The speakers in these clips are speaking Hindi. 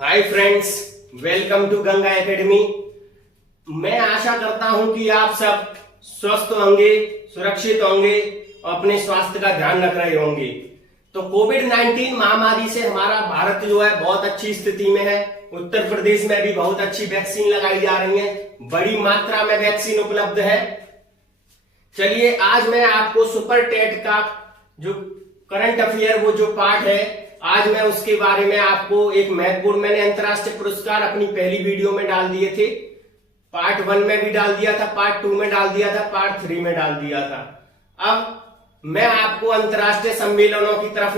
Hi friends, welcome to Ganga Academy. मैं आशा करता हूं कि आप सब स्वस्थ होंगे, सुरक्षित होंगे और अपने स्वास्थ्य का ध्यान रख रहे होंगे। तो कोविड-19 महामारी से हमारा भारत जो है बहुत अच्छी स्थिति में है। उत्तर प्रदेश में भी बहुत अच्छी वैक्सीन लगाई जा रही है, बड़ी मात्रा में वैक्सीन उपलब्ध है। चलिए आज मैं आपको सुपर टेट का जो करंट अफेयर वो जो पार्ट है, आज मैं उसके बारे में आपको एक महत्वपूर्ण, मैंने अंतरराष्ट्रीय पुरस्कार अपनी पहली वीडियो में डाल दिए थे। पार्ट 1 में भी डाल दिया था, पार्ट 2 में डाल दिया था, पार्ट 3 में डाल दिया था। अब मैं आपको अंतरराष्ट्रीय सम्मेलनों की तरफ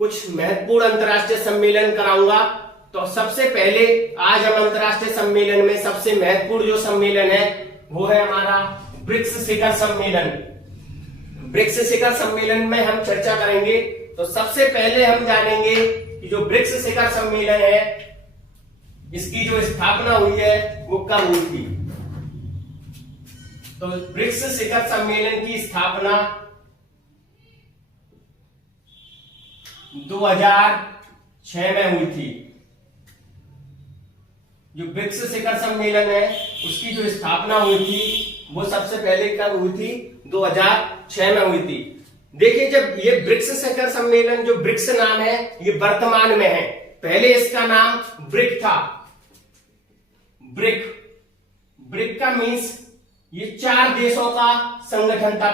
कुछ महत्वपूर्ण अंतरराष्ट्रीय सम्मेलन कराऊंगा। तो सबसे पहले आज हम अंतरराष्ट्रीय सम्मेलन में सबसे महत्वपूर्ण जो सम्मेलन है वो है हमारा ब्रिक्स शिखर सम्मेलन। ब्रिक्स शिखर सम्मेलन में हम चर्चा करेंगे। तो सबसे पहले हम जानेंगे कि जो ब्रिक्स शिखर सम्मेलन है इसकी जो स्थापना हुई है वो कब हुई थी। तो ब्रिक्स शिखर सम्मेलन की स्थापना 2006 में हुई थी। जो ब्रिक्स शिखर सम्मेलन है उसकी जो स्थापना हुई थी वो सबसे पहले कब हुई थी, 2006 में हुई थी। देखिए, जब ये ब्रिक्स शिखर सम्मेलन, जो ब्रिक्स नाम है ये वर्तमान में है, पहले इसका नाम ब्रिक था। ब्रिक ब्रिक का मीन्स ये 4 देशों का संगठन था।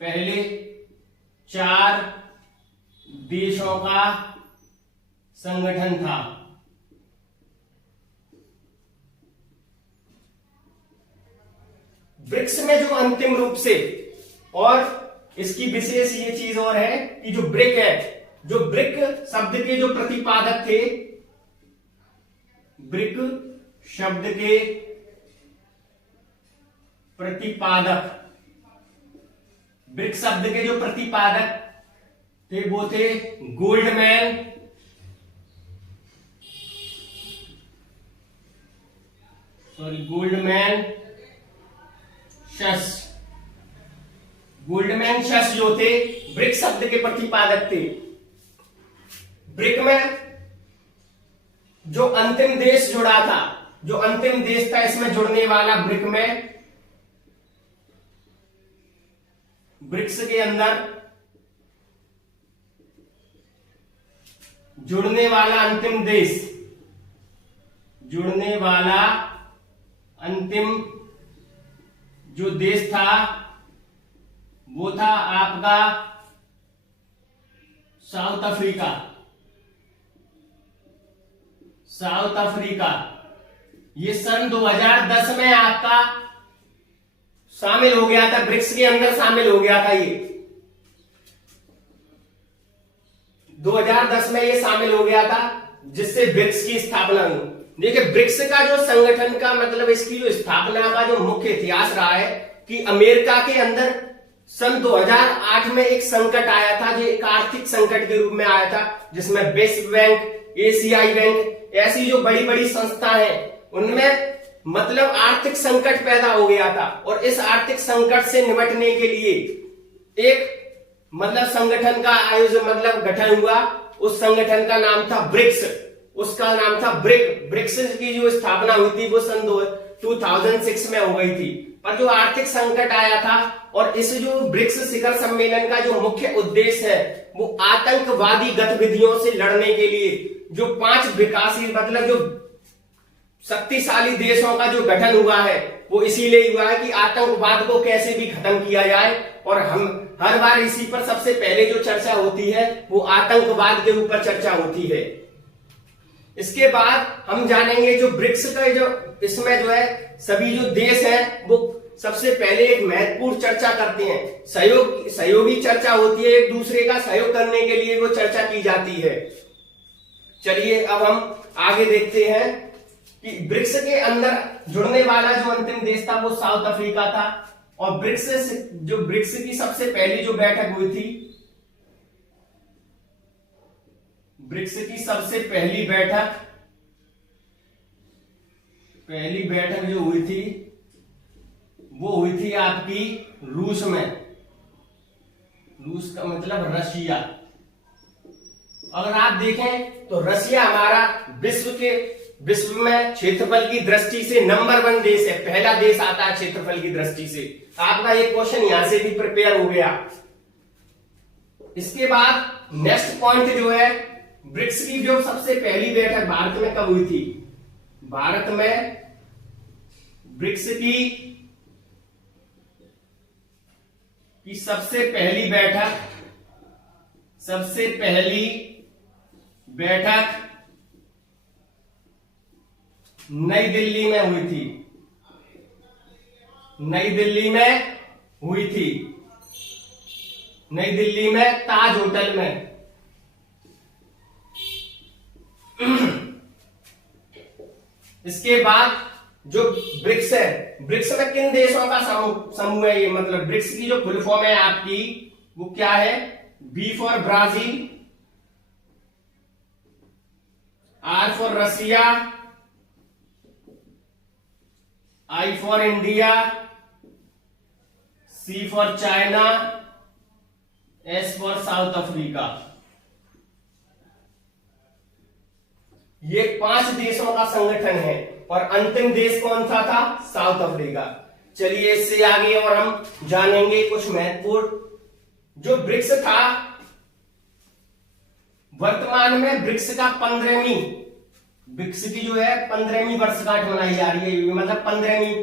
पहले 4 देशों का संगठन था। ब्रिक्स में जो अंतिम रूप से, और इसकी विशेष ये चीज और है कि जो ब्रिक है, जो ब्रिक शब्द के जो प्रतिपादक थे, ब्रिक शब्द के प्रतिपादक, ब्रिक शब्द के जो प्रतिपादक थे वो थे गोल्डमैन, गोल्डमैन शस जो थे ब्रिक शब्द के प्रतिपादक थे। ब्रिक में जो अंतिम देश जुड़ा था, जो अंतिम देश था इसमें जुड़ने वाला, ब्रिक में, ब्रिक्स के अंदर जुड़ने वाला अंतिम देश, जुड़ने वाला अंतिम जो देश था वो था आपका साउथ अफ्रीका। ये सन 2010 में आपका शामिल हो गया था, ब्रिक्स के अंदर शामिल हो गया था। ये 2010 में ये शामिल हो गया था, जिससे ब्रिक्स की स्थापना हुई। देखिए, ब्रिक्स का जो संगठन का मतलब, इसकी जो स्थापना का जो मुख्य इतिहास रहा है कि अमेरिका के अंदर सन 2008 में एक संकट आया था, जो एक आर्थिक संकट के रूप में आया था, जिसमें विश्व बैंक, एशियाई बैंक, ऐसी जो बड़ी बड़ी संस्था हैं उनमें मतलब आर्थिक संकट पैदा हो गया था। और इस आर्थिक संकट से निपटने के लिए एक मतलब संगठन का आयोजन, मतलब गठन हुआ। उस संगठन का नाम था ब्रिक्स, उसका नाम था ब्रिक। ब्रिक्स की जो स्थापना हुई थी वो सन 2006 में हो गई थी। पर जो आर्थिक संकट आया था, और इस जो ब्रिक्स शिखर सम्मेलन का जो मुख्य उद्देश्य है वो आतंकवादी गतिविधियों से लड़ने के लिए जो 5 विकासशील मतलब जो शक्तिशाली देशों का जो गठन हुआ है वो इसीलिए हुआ है कि आतंकवाद को कैसे भी खत्म किया जाए। और हम हर बार इसी पर सबसे पहले जो चर्चा होती है वो आतंकवाद के ऊपर चर्चा होती है। इसके बाद हम जानेंगे जो ब्रिक्स का जो इसमें जो है सभी जो देश हैं वो सबसे पहले एक महत्वपूर्ण चर्चा करते हैं, सहयोगी चर्चा होती है, एक दूसरे का सहयोग करने के लिए वो चर्चा की जाती है। चलिए अब हम आगे देखते हैं कि ब्रिक्स के अंदर जुड़ने वाला जो अंतिम देश था वो साउथ अफ्रीका था। और ब्रिक्स की सबसे पहली जो बैठक हुई थी, ब्रिक्स की सबसे पहली बैठक जो हुई थी वो हुई थी आपकी रूस में। रूस का मतलब रशिया। अगर आप देखें तो रसिया हमारा विश्व में क्षेत्रफल की दृष्टि से नंबर 1 देश है, पहला देश आता है क्षेत्रफल की दृष्टि से। आपका एक क्वेश्चन यहां से भी प्रिपेयर हो गया। इसके बाद नेक्स्ट पॉइंट जो है, ब्रिक्स की जो सबसे पहली बैठक भारत में कब हुई थी? भारत में ब्रिक्स की सबसे पहली बैठक नई दिल्ली में हुई थी। नई दिल्ली में ताज होटल में। इसके बाद जो ब्रिक्स है, ब्रिक्स में किन देशों का समूह है? ये मतलब ब्रिक्स की जो फुल फॉर्म है आपकी वो क्या है? B for Brazil, R for Russia, I for India, C for China, S for South Africa. ये 5 देशों का संगठन है और अंतिम देश कौन सा था? South Africa. चलिए इससे आगे और हम जानेंगे कुछ महत्वपूर्ण। जो ब्रिक्स था, वर्तमान में ब्रिक्स का 15वीं, ब्रिक्स की जो है 15वीं वर्षगांठ मनाई जा रही है, मतलब 15वीं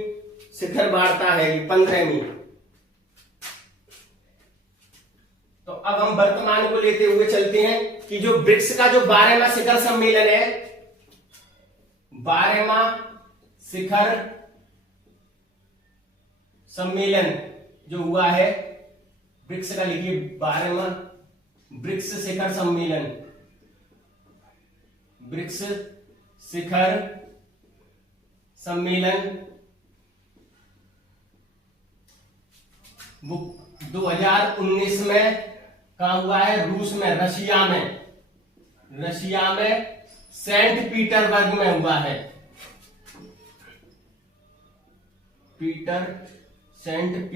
शिखर वार्ता है ये, 15वीं। तो अब हम वर्तमान को लेते हुए चलते हैं कि जो ब्रिक्स का जो 12वां शिखर सम्मेलन है, 12वां शिखर सम्मेलन जो हुआ है ब्रिक्स का, लिखिए 12वां ब्रिक्स शिखर सम्मेलन, ब्रिक्स शिखर सम्मेलन वो 2019 में कहा हुआ है? रूस में, रशिया में सेंट पीटरबर्ग में हुआ है। सेंट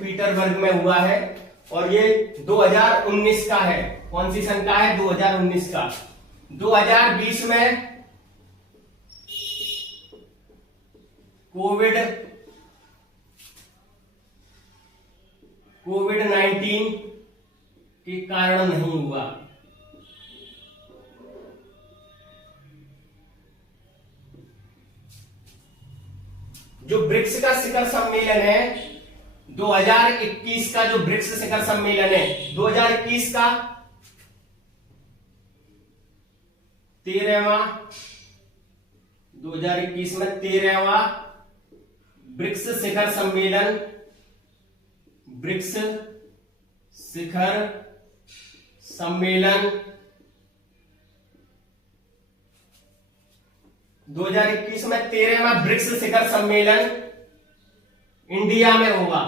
पीटरबर्ग में हुआ है और ये 2019 का है। कौन सी सन का है? 2019 का। 2020 में कोविड-19 के कारण नहीं हुआ। जो ब्रिक्स का शिखर सम्मेलन है 2021 का, जो ब्रिक्स शिखर सम्मेलन है 2021 का 13वां, 2021 में 13वां ब्रिक्स शिखर सम्मेलन, ब्रिक्स शिखर सम्मेलन 2021 में 13वां ब्रिक्स शिखर सम्मेलन इंडिया में होगा।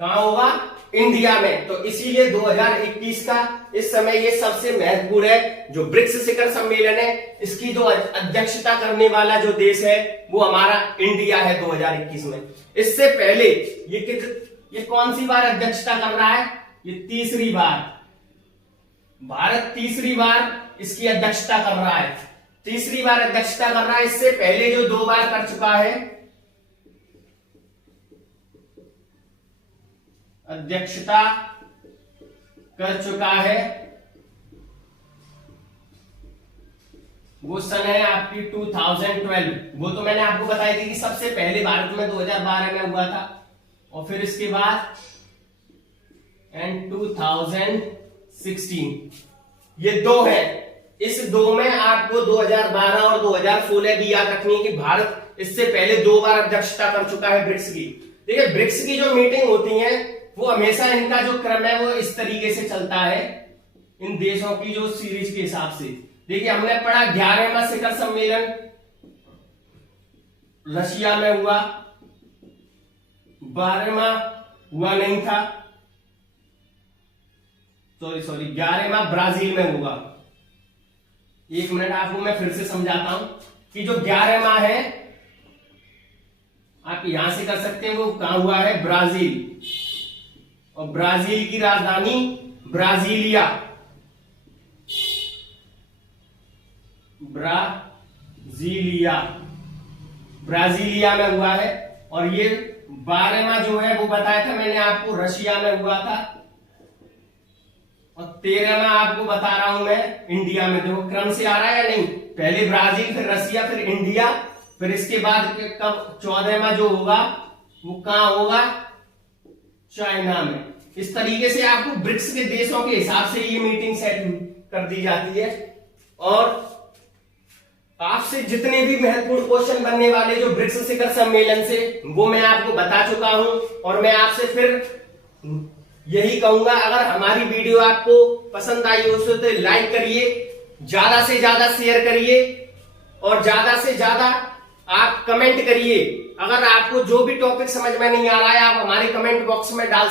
कहां होगा? इंडिया में। तो इसीलिए 2021 का इस समय ये सबसे महत्वपूर्ण है। जो ब्रिक्स शिखर सम्मेलन है इसकी जो अध्यक्षता करने वाला जो देश है वो हमारा इंडिया है 2021 में। इससे पहले ये कौन सी बार अध्यक्षता कर रहा है? ये तीसरी बार। भारत तीसरी बार इसकी अध्यक्षता कर रहा है, तीसरी बार अध्यक्षता कर रहा है। इससे पहले जो 2 बार कर चुका है अध्यक्षता कर चुका है, वो सन है आपकी 2012। वो तो मैंने आपको बताई थी कि सबसे पहले भारत में 2012 में हुआ था और फिर इसके बाद 2016। ये 2 है। इस 2 में आपको 2012 और 2016 भी याद रखनी है कि भारत इससे पहले 2 बार अध्यक्षता कर चुका है ब्रिक्स की। देखिए ब्रिक्स की जो मीटिंग होती है वो हमेशा इनका जो क्रम है वो इस तरीके से चलता है, इन देशों की जो सीरीज के हिसाब से। देखिए हमने पढ़ा 11वां शिखर सम्मेलन रशिया में हुआ, 12वां हुआ नहीं था, सॉरी 11वां ब्राजील में हुआ। 1 मिनट आपको मैं फिर से समझाता हूं कि जो 11वां है आप यहां से कर सकते हैं। वो कहां हुआ है? ब्राजील। और ब्राजील की राजधानी ब्राजीलिया, ब्राजीलिया में हुआ है। और ये 12वां जो है वो बताया था मैंने आपको रशिया में हुआ था। और 13वां आपको बता रहा हूं मैं इंडिया में। देखो क्रम से आ रहा है या नहीं? पहले ब्राजील, फिर रशिया, फिर इंडिया, फिर इसके बाद कब 14वां जो होगा वो कहां होगा? चाइना में। इस तरीके से आपको ब्रिक्स के देशों के हिसाब से ये मीटिंग सेट कर दी जाती है। और आपसे जितने भी महत्वपूर्ण क्वेश्चन बनने वाले जो ब्रिक्स शिखर सम्मेलन से, वो मैं आपको बता चुका हूं। और मैं आपसे फिर यही कहूंगा, अगर हमारी वीडियो आपको पसंद आई हो तो लाइक करिए, ज्यादा से ज्यादा शेयर करिए और ज्यादा से ज्यादा आप कमेंट करिए। अगर आपको जो भी टॉपिक समझ में नहीं आ रहा है आप हमारे कमेंट बॉक्स में डाल